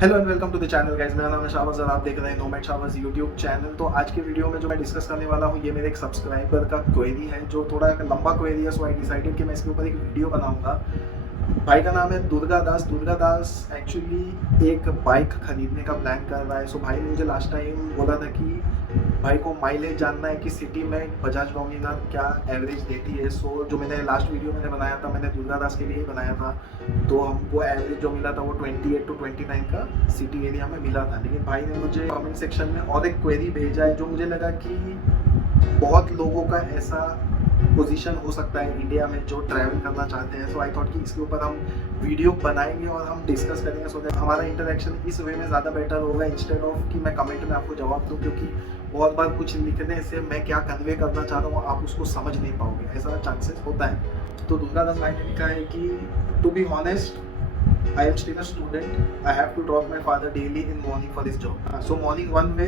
Hello and welcome to the channel guys. मेरा नाम है शाहबाज और आप देख रहे हैं नोमैड शाहबाज यूट्यूब चैनल। तो आज की वीडियो में जो मैं डिस्कस करने वाला हूँ ये मेरे एक सब्सक्राइबर का क्वेरी है जो थोड़ा एक लंबा क्वेरी है। सो आई डिसाइडेड कि मैं इसके ऊपर एक वीडियो बनाऊंगा। भाई का नाम है दुर्गा दास। दुर्गा दास एक्चुअली एक बाइक खरीदने का प्लान कर रहा है। सो भाई ने मुझे लास्ट टाइम बोला था कि भाई को माइलेज जानना है कि सिटी में बजाज डोमिनार क्या एवरेज देती है। सो जो मैंने लास्ट वीडियो मैंने बनाया था मैंने दुर्गा दास के लिए ही बनाया था। तो हमको एवरेज जो मिला था वो 28 to 29 का सिटी एरिया में मिला था। लेकिन भाई ने मुझे कमेंट सेक्शन में और एक क्वेरी भेजा है जो मुझे लगा कि बहुत लोगों का ऐसा पोजीशन हो सकता है इंडिया में जो ट्रैवल करना चाहते हैं। सो आई थॉट कि इसके ऊपर हम वीडियो बनाएंगे और हम डिस्कस करेंगे सो दैट हमारा इंटरेक्शन इस वे में ज़्यादा बेटर होगा इंस्टेड ऑफ कि मैं कमेंट में आपको जवाब दूँ, क्योंकि बहुत बार कुछ लिखने से मैं क्या कन्वे करना चाह रहा हूँ आप उसको समझ नहीं पाओगे, ऐसा चांसेस होता है। तो दुर्गा दास भाई ने लिखा है कि to be honest I am still a student. I have to drop my father daily in morning for this job. So morning one way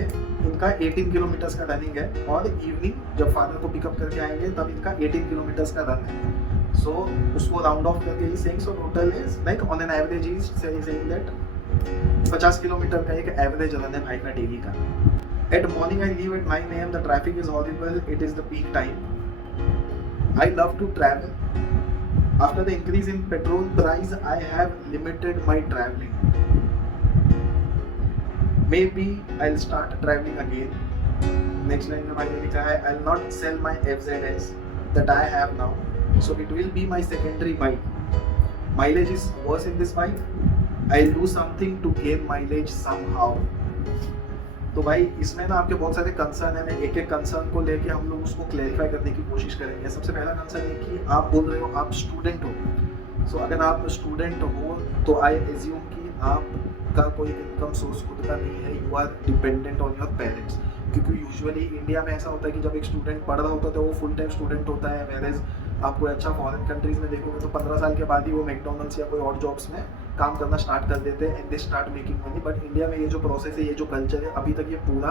इनका 18 किलोमीटर्स का रनिंग है और इवनिंग जब फादर को पिकअप करके आएंगे तब इनका 18 किलोमीटर्स का रन है। सो उसको राउंड ऑफ करके he saying so total is like on an average is saying that 50 kilometre का एक एवरेज रन है भाई का डेली का। At morning I leave at 9 a.m. The traffic is horrible. It is the peak time. I love to travel. After the increase in petrol price, I have limited my traveling. Maybe I'll start traveling again. Next line में भाई ने लिखा है I'll not sell my FZS that I have now, so it will be my secondary bike. Mileage is worse in this bike. I'll do something to gain mileage somehow. तो भाई इसमें ना आपके बहुत सारे कंसर्न है। मैं एक एक कंसर्न को लेके हम लोग उसको क्लैरिफाई करने की कोशिश करेंगे। सबसे पहला कंसर्न है कि आप बोल रहे हो आप स्टूडेंट हो। सो अगर आप स्टूडेंट हो तो आई एज्यूम कि आपका कोई इनकम सोर्स खुद का नहीं है, you are dependent on your parents. क्योंकि यूजुअली इंडिया में ऐसा होता है कि जब एक स्टूडेंट पढ़ रहा होता है तो वो फुल टाइम स्टूडेंट होता है। वेरेज आप कोई अच्छा फॉरेन कंट्रीज में देखोगे तो 15 साल के बाद ही वो मैकडोनल्ड्स या कोई और जॉब्स में काम करना स्टार्ट कर देते हैं and they start making money. But India में ये जो प्रोसेस है, ये जो कल्चर है, अभी तक ये पूरा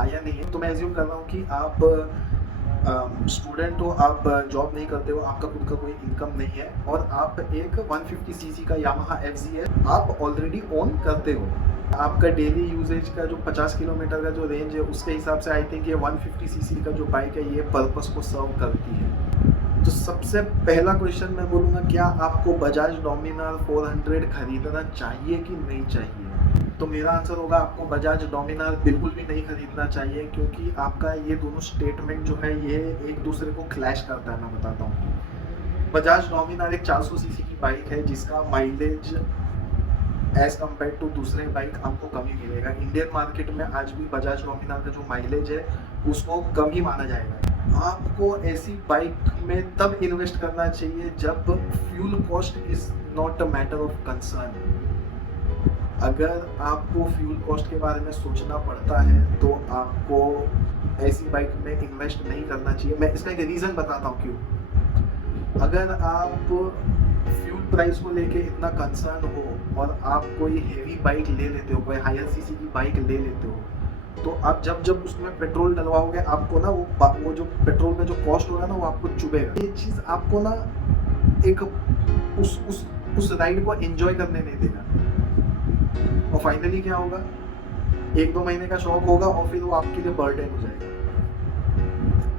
आया नहीं है। तो मैं एज्यूम कर रहा हूँ कि आप स्टूडेंट हो, आप जॉब नहीं करते हो, आपका खुद का कोई इनकम नहीं है और आप एक 150 सीसी का यामाहा FZS आप ऑलरेडी ओन करते हो। आपका डेली यूजेज का जो 50 किलोमीटर का जो रेंज है उसके हिसाब से आई थिंक ये 150 सीसी का जो बाइक है ये पर्पस को सर्व करती है। तो सबसे पहला क्वेश्चन मैं बोलूँगा, क्या आपको बजाज डोमिनार 400 खरीदना चाहिए कि नहीं चाहिए? तो मेरा आंसर होगा आपको बजाज डोमिनार बिल्कुल भी नहीं खरीदना चाहिए, क्योंकि आपका ये दोनों स्टेटमेंट जो है ये एक दूसरे को क्लैश करता है। मैं बताता हूँ, बजाज डोमिनार एक 400 सीसी की बाइक है जिसका माइलेज एज कम्पेयर टू दूसरे बाइक आपको कम ही मिलेगा। इंडियन मार्केट में आज भी बजाज डोमिनार का जो माइलेज है उसको कम ही माना जाएगा। आपको ऐसी बाइक में तब इन्वेस्ट करना चाहिए जब fuel cost is not a matter of concern. अगर आपको फ्यूल कॉस्ट के बारे में सोचना पड़ता है तो आपको ऐसी बाइक में इन्वेस्ट नहीं करना चाहिए। मैं इसका एक रीज़न बताता हूँ क्यों। अगर आप फ्यूल प्राइस को लेके इतना कंसर्न हो और आप कोई हेवी बाइक ले लेते हो, कोई हायर सीसी की बाइक ले लेते हो, तो आप जब उसमें पेट्रोल डलवाओगे आपको ना वो जो पेट्रोल का जो कॉस्ट होगा ना वो आपको चुभेगा। ये चीज़ आपको ना एक उस राइड को एंजॉय करने नहीं देगा और फाइनली क्या होगा, 1-2 महीने का शौक होगा और फिर वो आपके लिए बर्डन हो जाएगा।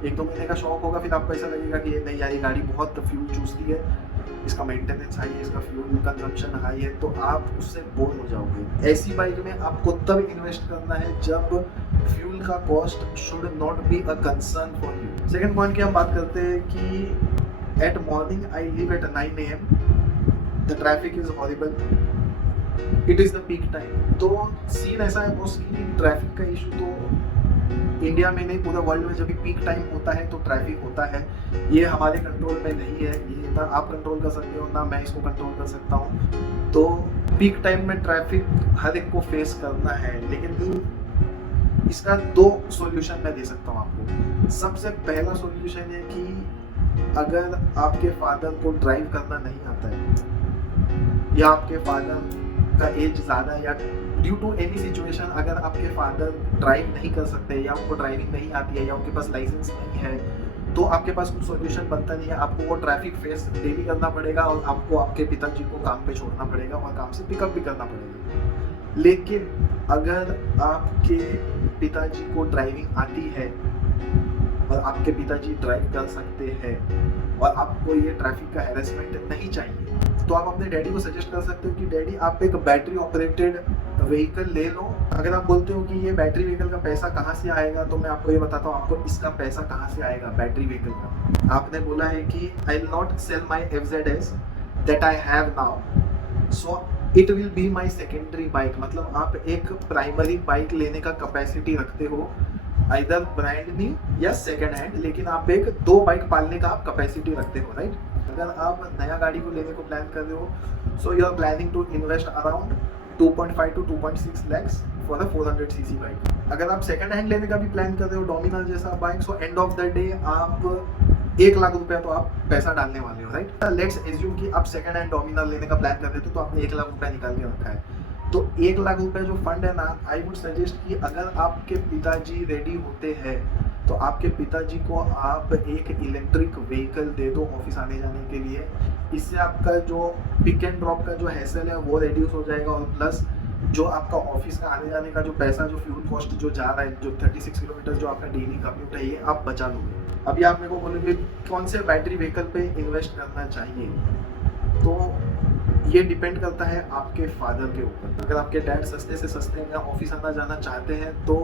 1-2 महीने का शौक होगा, फिर आपको ऐसा लगेगा कि नहीं यार ये गाड़ी बहुत फ्यूल चूसती है, इसका मेंटेनेंस हाई है, इसका फ्यूल कंजम्पशन हाई है, तो आप उससे बोर हो जाओगे। ऐसी बाइक में आपको तब इन्वेस्ट करना है जब फ्यूल का cost should not be a concern for you. Second point की हम बात करते हैं कि eight morning I leave at 9 AM, the traffic is horrible, it is the peak time. तो सीन ऐसा है मोस्टली ट्रैफिक का इशू तो इंडिया में नहीं पूरा वर्ल्ड में जब भी पीक टाइम होता है तो ट्रैफिक होता है। ये हमारे कंट्रोल में नहीं है, ये ना आप कंट्रोल कर सकते हो ना मैं इसको कंट्रोल कर सकता हूँ। तो पीक टाइम में ट्रैफिक हर एक को फेस करना है, लेकिन इसका 2 सॉल्यूशन मैं दे सकता हूँ आपको। सबसे पहला सॉल्यूशन है कि अगर आपके फादर को ड्राइव करना नहीं आता है या आपके फादर का एज ज़्यादा या ड्यू टू एनी सिचुएशन अगर आपके फादर ड्राइव नहीं कर सकते या उनको ड्राइविंग नहीं आती है या उनके पास लाइसेंस नहीं है, तो आपके पास कुछ सॉल्यूशन बनता नहीं है। आपको वो ट्रैफिक फेस डेली करना पड़ेगा और आपको आपके पिताजी को काम पे छोड़ना पड़ेगा और काम से पिकअप भी करना पड़ेगा। लेकिन अगर आपके पिताजी को ड्राइविंग आती है और आपके पिताजी ड्राइव कर सकते हैं और आपको ये ट्रैफिक का हैरेसमेंट नहीं चाहिए, तो आप अपने डैडी को सजेस्ट कर सकते हो कि डैडी आप एक बैटरी ऑपरेटेड व्हीकल ले लो। अगर आप बोलते हो कि ये बैटरी व्हीकल का पैसा कहाँ से आएगा, तो मैं आपको ये बताता हूँ आपको इसका पैसा कहाँ से आएगा बैटरी व्हीकल का। आपने बोला है कि I will not sell my FZS that I have now, so it will be my secondary bike. मतलब आप एक प्राइमरी बाइक लेने का कैपेसिटी रखते हो, आइदर ब्रांड न्यू या सेकंड हैंड, लेकिन आप एक 2 बाइक पालने का आप कैपेसिटी रखते हो, राइट। अगर आप नया गाड़ी को लेने को प्लान कर रहे हो, so you are planning to invest around 2.5 to 2.6 lakhs for a 400cc bike. अगर आप सेकंड हैंड लेने का भी प्लान कर रहे हो डोमिनार जैसा bike, so end of the day आप 1 लाख रुपया तो आप पैसा डालने वाले हो, राइट। लेट्स एज्यूम कि आप सेकंड हैंड डोमिनार लेने का प्लान कर रहे थे, तो आपने 1 लाख रुपया निकाल के रखा है। तो 1 लाख रुपया जो फंड है ना, आई वुड सजेस्ट कि अगर आपके पिताजी रेडी होते हैं तो आपके पिताजी को आप एक इलेक्ट्रिक व्हीकल दे दो ऑफिस आने जाने के लिए। इससे आपका जो पिक एंड ड्रॉप का जो हैसल है वो रिड्यूस हो जाएगा, और प्लस जो आपका ऑफिस का आने जाने का जो पैसा, जो फ्यूल कॉस्ट जो जा रहा है, जो 36 किलोमीटर जो आपका डेली कम्यूट है, ये आप बचा लोगे। अभी आप मेरे को बोलोगे कौन से बैटरी व्हीकल पे इन्वेस्ट करना चाहिए, तो ये डिपेंड करता है आपके फादर के ऊपर। अगर आपके डैड सस्ते से सस्ते में ऑफिस आना जाना चाहते हैं तो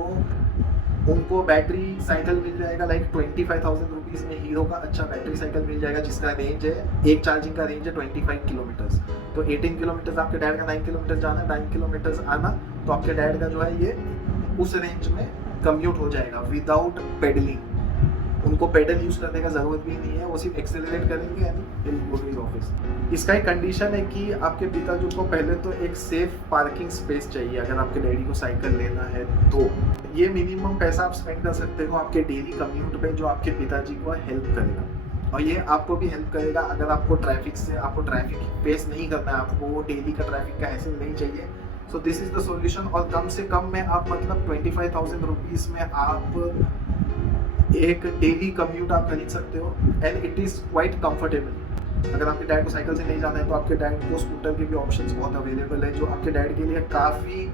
उनको बैटरी साइकिल मिल जाएगा लाइक 25,000 रुपीज़ में हीरो का अच्छा बैटरी साइकिल मिल जाएगा, जिसका रेंज है, एक चार्जिंग का रेंज है 25 किलोमीटर्स। तो 18 किलोमीटर्स आपके डैड का 9 किलोमीटर जाना, 9 किलोमीटर्स आना, तो आपके डैड का जो है ये उस रेंज में कम्यूट हो जाएगा विदाउट पेडलिंग। उनको पेडल यूज करने का जरूरत भी नहीं है, वो सिर्फ एक्सेलरेट करेंगे and go to his office. इसका एक कंडीशन है कि आपके पिताजी को पहले तो एक सेफ पार्किंग स्पेस चाहिए। अगर आपके डैडी को साइकिल लेना है तो ये मिनिमम पैसा आप स्पेंड कर सकते हो आपके डेली कम्यूट पे, जो आपके पिताजी को हेल्प करेगा, और ये आपको भी हेल्प करेगा। अगर आपको ट्रैफिक फेस नहीं करना है, आपको वो डेली का ट्रैफिक का हैसल नहीं चाहिए, so this is the solution. और कम से कम में आप मतलब 25,000 रुपीज़ में आप एक डेली कम्यूट आप खरीद सकते हो, and it is quite comfortable. अगर आपके डैड को साइकिल से नहीं जाना है तो आपके डैड को स्कूटर के भी ऑप्शंस बहुत अवेलेबल है, जो आपके डैड के लिए काफ़ी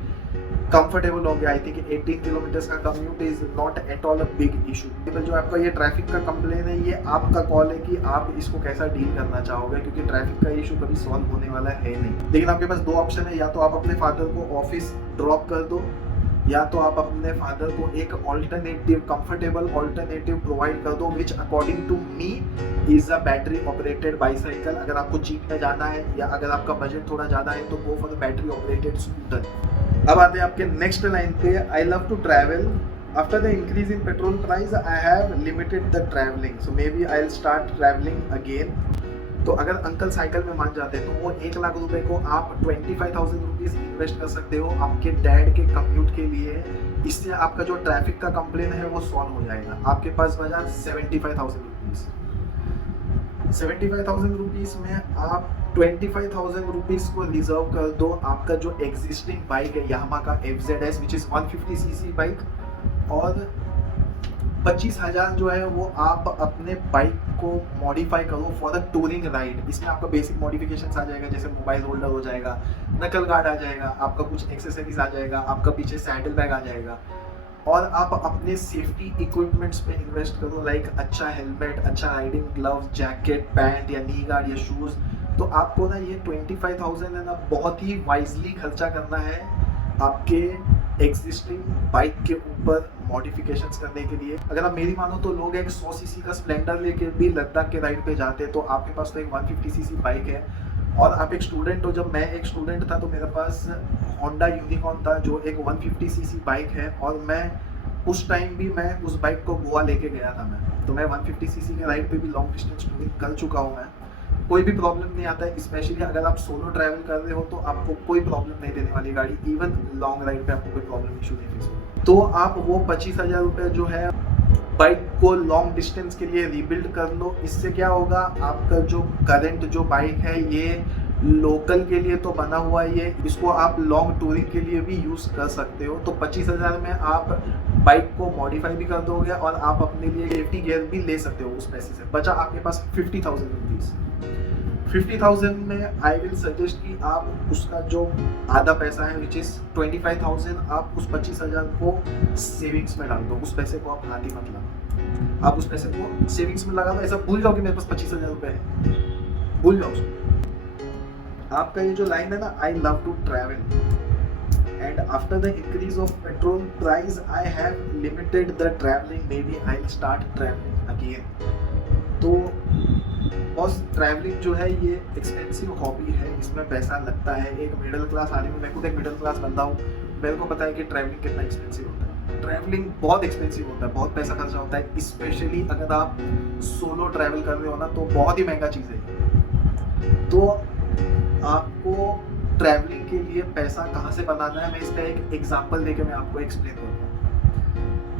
कंफर्टेबल होंगे। आई थिंक 18 किलोमीटर्स का commute is not at all a big issue. जो आपका ये ट्रैफिक का कंप्लेन है, ये आपका कॉल है कि आप इसको कैसा डील करना चाहोगे, क्योंकि ट्रैफिक का इशू कभी सॉल्व होने वाला है नहीं। लेकिन आपके पास 2 ऑप्शन है, या तो आप अपने फादर को ऑफिस ड्रॉप कर दो, या तो आप अपने फादर को एक ऑल्टरनेटिव, कंफर्टेबल ऑल्टरनेटिव प्रोवाइड कर दो, which according to me is a battery operated bicycle. अगर आपको चीप में जाना है या अगर आपका बजट थोड़ा ज़्यादा है तो go for the battery operated scooter. अब आते हैं आपके नेक्स्ट लाइन पे, I love to travel. After the increase in petrol price I have limited the travelling, so maybe I will start travelling again. तो अगर uncle cycle में मान जाते हैं तो वो 1 लाख रुपए को आप 25,000 रुपीज़ इन्वेस्ट कर सकते हो आपके डैड के कम्यूट के लिए। इससे आपका जो ट्रैफिक का कंप्लेन है वो सॉल्व हो जाएगा। आपके पास बचा 75,000 रुपीज़। 75,000 रुपीज़ में आप 25,000 रुपीज़ को रिजर्व कर दो। आपका जो एग्जिस्टिंग बाइक है यामाहा का FZS which is 150cc bike, और 25,000 जो है वो आप अपने बाइक को मॉडिफाई करो फॉर द टूरिंग राइड। इसमें आपका बेसिक मॉडिफिकेशंस आ जाएगा, जैसे मोबाइल होल्डर हो जाएगा, नकल गार्ड आ जाएगा, आपका कुछ एक्सेसरीज आ जाएगा, आपका पीछे सैडल बैग आ जाएगा, और आप अपने सेफ्टी इक्विपमेंट्स पे इन्वेस्ट करो, लाइक अच्छा हेलमेट, अच्छा राइडिंग ग्लव्स, जैकेट, पैंट या नी गार्ड या शूज़। तो आपको ना ये 25,000 है ना बहुत ही वाइजली खर्चा करना है आपके एग्जिस्टिंग बाइक के ऊपर मॉडिफिकेशंस करने के लिए। अगर आप मेरी मानो तो लोग एक 100cc का स्प्लेंडर लेके भी लद्दाख के राइड पे जाते हैं, तो आपके पास तो एक 150cc बाइक है, और आप एक स्टूडेंट हो। जब मैं एक स्टूडेंट था तो मेरे पास होंडा यूनिकॉर्न था जो एक 150cc बाइक है, और मैं उस टाइम भी मैं उस बाइक को गोवा लेके गया था। तो मैं 150cc के राइड पे भी लॉन्ग डिस्टेंस टूरिंग कर चुका हूँ मैं। कोई भी प्रॉब्लम नहीं आता है, स्पेशली अगर आप सोलो ट्रैवल कर रहे हो तो आपको कोई प्रॉब्लम नहीं देने वाली गाड़ी। इवन लॉन्ग राइड पे आपको कोई प्रॉब्लम इशू नहीं फेस होगा। तो आप वो 25,000 रुपये जो है बाइक को लॉन्ग डिस्टेंस के लिए रीबिल्ड कर लो। इससे क्या होगा, आपका जो करंट जो बाइक है ये लोकल के लिए तो बना हुआ है, ये इसको आप लॉन्ग टूरिंग के लिए भी यूज़ कर सकते हो। तो 25,000 में आप बाइक को मॉडिफाई भी कर दोगे और आप अपने लिए सेफ्टी गियर भी ले सकते हो। उस पैसे से बचा आपके पास 50,000 रुपीज़। 50,000 में आई विल सजेस्ट कि आप उसका जो आधा पैसा है विच इज 25,000, आप उस 25,000 को सेविंग्स में डाल दो। उस पैसे को आप हाथ ही मत लगाओ, आप उस पैसे को सेविंग्स में लगा दो। ऐसा भूल जाओ कि मेरे पास 25,000 रुपये है, भूल जाओ उसको। आपका ये जो लाइन है ना, I love to travel and after the increase of petrol price I have limited the travelling, maybe I will start travelling again. तो बस ट्रैवलिंग जो है ये एक्सपेंसिव हॉबी है, इसमें पैसा लगता है। एक मिडिल क्लास आदमी, मैं खुद एक मिडिल क्लास बंदा हूँ, मेरे को पता है कि ट्रैवलिंग कितना एक्सपेंसिव होता है। ट्रैवलिंग बहुत एक्सपेंसिव होता है, बहुत पैसा खर्चा होता है, स्पेशली अगर आप सोलो ट्रैवल कर रहे हो ना तो बहुत ही महंगा चीज़ है। तो आपको ट्रैवलिंग के लिए पैसा कहाँ से बनाना है, मैं इसका एक एग्जाम्पल देके मैं आपको एक्सप्लेन करूँगा।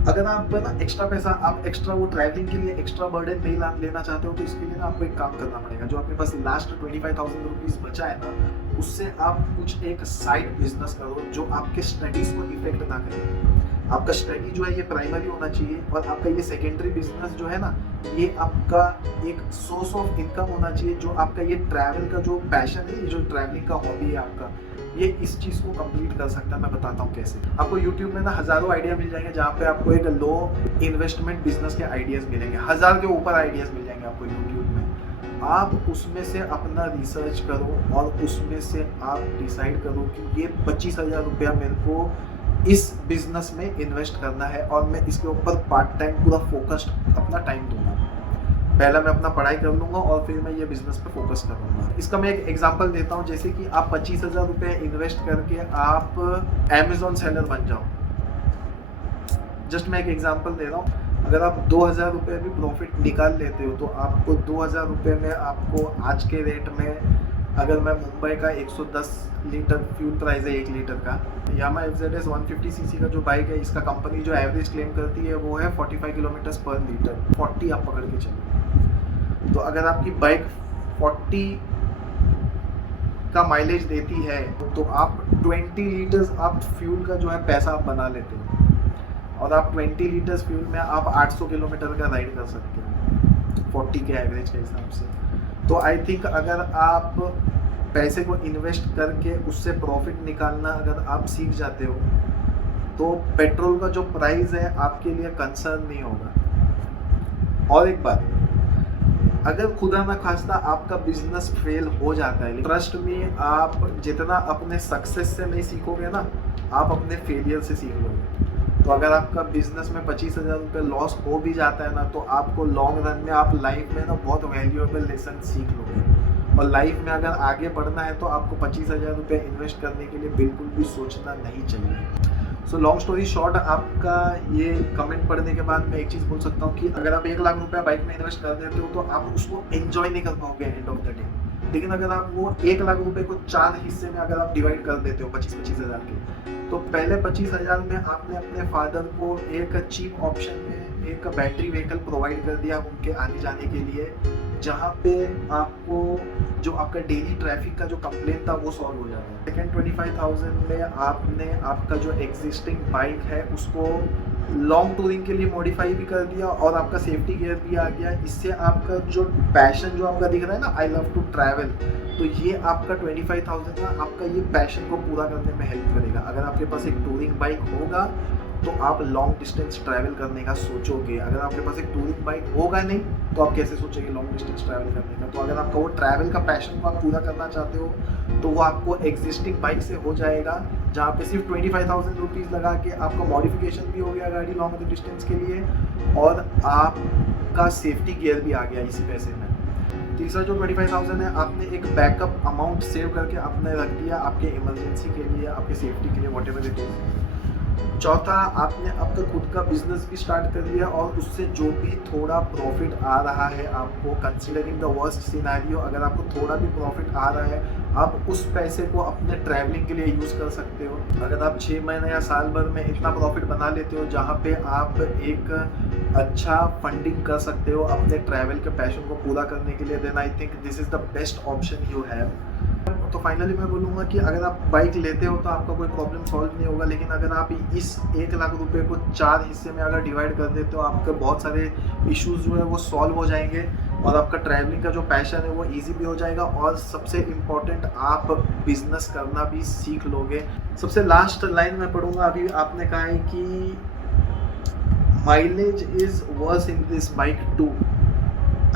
अगर आप ना एक्स्ट्रा पैसा, आप एक्स्ट्रा वो ट्रैवलिंग के लिए एक्स्ट्रा बर्डन नहीं लेना चाहते हो, तो इसके लिए ना आपको एक काम करना पड़ेगा। जो आपके पास लास्ट 25,000 रुपीज़ बचा है ना, उससे आप कुछ एक साइड बिजनेस करो जो आपके स्टडीज़ को इफेक्ट ना करे। आपका स्टडी जो है ये प्राइमरी होना चाहिए और आपका ये सेकेंडरी बिजनेस जो है ना, ये आपका एक सोर्स ऑफ इनकम होना चाहिए। जो आपका ये ट्रैवल का जो पैशन है, ये जो ट्रैवलिंग का हॉबी है आपका, ये इस चीज़ को कंप्लीट कर सकता है। मैं बताता हूँ कैसे। आपको यूट्यूब में ना हज़ारों आइडिया मिल जाएंगे जहाँ पे आपको एक लो इन्वेस्टमेंट बिजनेस के आइडियाज़ मिलेंगे, 1000 के ऊपर आइडियाज़ मिल जाएंगे आपको यूट्यूब में। आप उसमें से अपना रिसर्च करो और उसमें से आप डिसाइड करो कि ये 25,000 रुपया मेरे को इस बिजनेस में इन्वेस्ट करना है और मैं इसके ऊपर पार्ट टाइम पूरा फोकस्ड अपना टाइम दूंगा। पहला मैं अपना पढ़ाई कर लूँगा और फिर मैं ये बिजनेस पे फोकस करूँगा। इसका मैं एक एग्जांपल देता हूँ, जैसे कि आप 25,000 रुपये इन्वेस्ट करके आप अमेज़ॉन सेलर बन जाओ। जस्ट मैं एक एग्जांपल दे रहा हूँ। अगर आप 2,000 रुपये भी प्रॉफिट निकाल लेते हो तो आपको 2,000 रुपये में आपको आज के रेट में, अगर मैं मुंबई का 110 लीटर फ्यूल प्राइस है 1 लीटर का, यामा FZS 150 सीसी का जो बाइक है, इसका कंपनी जो एवरेज क्लेम करती है वो है 45 किलोमीटर पर लीटर, 40 आप पकड़ के चलो। तो अगर आपकी बाइक 40 का माइलेज देती है तो आप 20 लीटर्स आप फ्यूल का जो है पैसा आप बना लेते हो और आप 20 लीटर्स फ्यूल में आप 800 किलोमीटर का राइड कर सकते हो 40 के एवरेज के हिसाब से। तो आई थिंक अगर आप पैसे को इन्वेस्ट करके उससे प्रॉफिट निकालना अगर आप सीख जाते हो तो पेट्रोल का जो प्राइस है आपके लिए कंसर्न नहीं होगा। और एक बात, अगर खुदा ना खास्ता आपका बिजनेस फेल हो जाता है, ट्रस्ट में आप जितना अपने सक्सेस से नहीं सीखोगे ना, आप अपने फेलियर से सीख लोगे। तो अगर आपका बिजनेस में 25,000 रुपये लॉस हो भी जाता है ना, तो आपको लॉन्ग रन में आप लाइफ में ना बहुत वैल्यूएबल लेसन सीख लोगे। और लाइफ में अगर आगे बढ़ना है तो आपको 25,000 रुपये इन्वेस्ट करने के लिए बिल्कुल भी सोचना नहीं चाहिए। सो लॉन्ग स्टोरी शॉर्ट, आपका ये कमेंट पढ़ने के बाद मैं एक चीज़ बोल सकता हूँ कि अगर आप 1 लाख रुपया बाइक में इन्वेस्ट कर देते हो तो आप उसको एंजॉय नहीं कर पाओगे एंड ऑफ द डे। लेकिन अगर आप वो 1 लाख रुपए को 4 हिस्से में अगर आप डिवाइड कर देते हो 25-25 हज़ार के, तो पहले 25,000 में आपने अपने फादर को एक चीप ऑप्शन में एक बैटरी व्हीकल प्रोवाइड कर दिया उनके आने जाने के लिए, जहाँ पे आपको जो आपका डेली ट्रैफिक का जो कंप्लेन था वो सॉल्व हो जाता है। सेकेंड 25,000 में आपने आपका जो एग्जिस्टिंग बाइक है उसको लॉन्ग टूरिंग के लिए मॉडिफाई भी कर दिया और आपका सेफ्टी गियर भी आ गया। इससे आपका जो पैशन जो आपका दिख रहा है ना, आई लव टू ट्रैवल, तो ये आपका 25,000 ना आपका ये पैशन को पूरा करने में हेल्प करेगा। अगर आपके पास एक टूरिंग बाइक होगा तो आप लॉन्ग डिस्टेंस ट्रैवल करने का सोचोगे। अगर आपके पास एक टूरिंग बाइक होगा नहीं तो आप कैसे सोचेंगे लॉन्ग डिस्टेंस ट्रैवल करने का। तो अगर आपका वो ट्रैवल का पैशन को आप पूरा करना चाहते हो तो वो आपको एग्जिस्टिंग बाइक से हो जाएगा, जहाँ पे सिर्फ 25,000 रुपीज़ लगा के आपका मॉडिफिकेशन भी हो गया गाड़ी लॉन्ग डिस्टेंस के लिए और आपका सेफ्टी गियर भी आ गया इसी पैसे में। तीसरा जो 25,000 है, आपने एक बैकअप अमाउंट सेव करके आपने रख दिया आपके इमरजेंसी के लिए, आपके सेफ्टी के लिए, व्हाटएवर इट इज। चौथा, आपने आपका खुद का बिजनेस भी स्टार्ट कर लिया और उससे जो भी थोड़ा प्रॉफिट आ रहा है आपको, कंसिडरिंग द वर्स्ट सिनेरियो, अगर आपको थोड़ा भी प्रॉफिट आ रहा है आप उस पैसे को अपने ट्रैवलिंग के लिए यूज़ कर सकते हो। अगर आप 6 महीने या साल भर में इतना प्रॉफिट बना लेते हो जहाँ पे आप एक अच्छा फंडिंग कर सकते हो अपने ट्रैवल के पैशन को पूरा करने के लिए, then I think this is the best option you have. तो फाइनली मैं बोलूँगा कि अगर आप बाइक लेते हो तो आपका कोई प्रॉब्लम सॉल्व नहीं होगा, लेकिन अगर आप इस 1 लाख रुपए को 4 हिस्से में अगर डिवाइड कर देते हो, आपके बहुत सारे इश्यूज जो है वो सॉल्व हो जाएंगे और आपका ट्रैवलिंग का जो पैशन है वो ईजी भी हो जाएगा, और सबसे इम्पोर्टेंट आप बिजनेस करना भी सीख लोगे। सबसे लास्ट लाइन में पढ़ूंगा, अभी आपने कहा है कि mileage is worse in this bike too,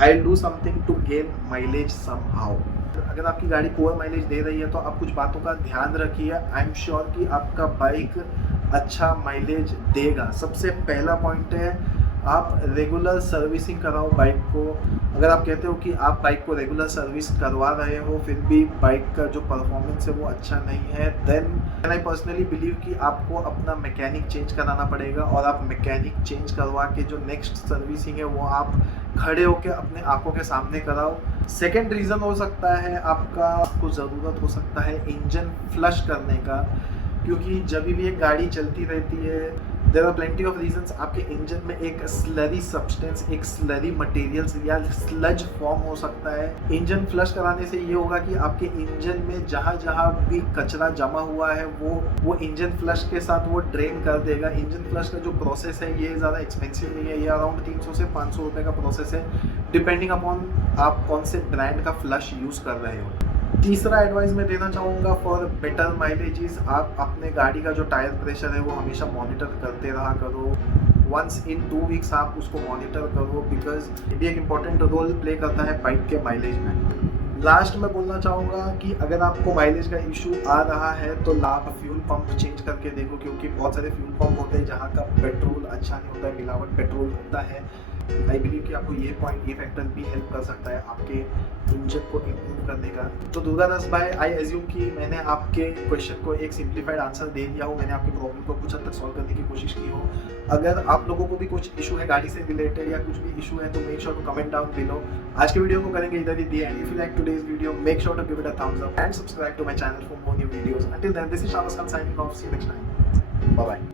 I will do something to gain mileage somehow. अगर आपकी गाड़ी पुअर माइलेज दे रही है तो आप कुछ बातों का ध्यान रखिए, आई एम श्योर कि आपका बाइक अच्छा माइलेज देगा। सबसे पहला पॉइंट है, आप रेगुलर सर्विसिंग कराओ बाइक को। अगर आप कहते हो कि आप बाइक को रेगुलर सर्विस करवा रहे हो फिर भी बाइक का जो परफॉर्मेंस है वो अच्छा नहीं है, देन आई पर्सनली बिलीव कि आपको अपना मैकेनिक चेंज कराना पड़ेगा, और आप मैकेनिक चेंज करवा के जो नेक्स्ट सर्विसिंग है वो आप खड़े होकर अपने आंखों के सामने कराओ। सेकेंड रीज़न हो सकता है आपको ज़रूरत हो सकता है इंजन फ्लश करने का, क्योंकि जब भी एक गाड़ी चलती रहती है there are plenty of reasons, आपके इंजन में एक स्लरी सब्सटेंस, एक स्लरी मटेरियल्स या स्लज फॉर्म हो सकता है। इंजन फ्लश कराने से ये होगा कि आपके इंजन में जहाँ जहाँ भी कचरा जमा हुआ है वो इंजन फ्लश के साथ वो ड्रेन कर देगा। इंजन फ्लश का जो प्रोसेस है ये ज़्यादा एक्सपेंसिव नहीं है, ये अराउंड 300 से 500 रुपये का प्रोसेस है, डिपेंडिंग अपॉन आप कौन से ब्रांड का फ्लश यूज़ कर रहे हो। तीसरा एडवाइस मैं देना चाहूँगा फॉर बेटर माइलेजेस, आप अपने गाड़ी का जो टायर प्रेशर है वो हमेशा मॉनिटर करते रहा करो। वंस इन 2 वीक्स आप उसको मॉनिटर करो, बिकॉज ये भी एक इम्पॉर्टेंट रोल प्ले करता है बाइक के माइलेज में। लास्ट में बोलना चाहूँगा कि अगर आपको माइलेज का इशू आ रहा है तो आप फ्यूल पंप चेंज करके देखो, क्योंकि बहुत सारे फ्यूल पंप होते हैं जहाँ का पेट्रोल अच्छा नहीं होता है, मिलावट पेट्रोल होता है। आई बिलीव कि आपको ये पॉइंट, ये फैक्टर भी हेल्प कर सकता है आपके इंजन को इम्प्रूव करने का। तो दुर्गादास भाई, आई एज्यूम कि मैंने आपके क्वेश्चन को एक सिंप्लीफाइड आंसर दे दिया हो, मैंने आपकी प्रॉब्लम को कुछ हद तक सॉल्व करने की कोशिश की हो। अगर आप लोगों को भी कुछ इशू है गाड़ी से रिलेटेड या कुछ भी इशू है तो make sure to comment down below. आज के वीडियो को करेंगे इधर ही the end if you like today's video make sure to give it a thumbs up and subscribe to my channel for more new videos. Until then this is Shabash Khan signing off, see you next time, bye bye.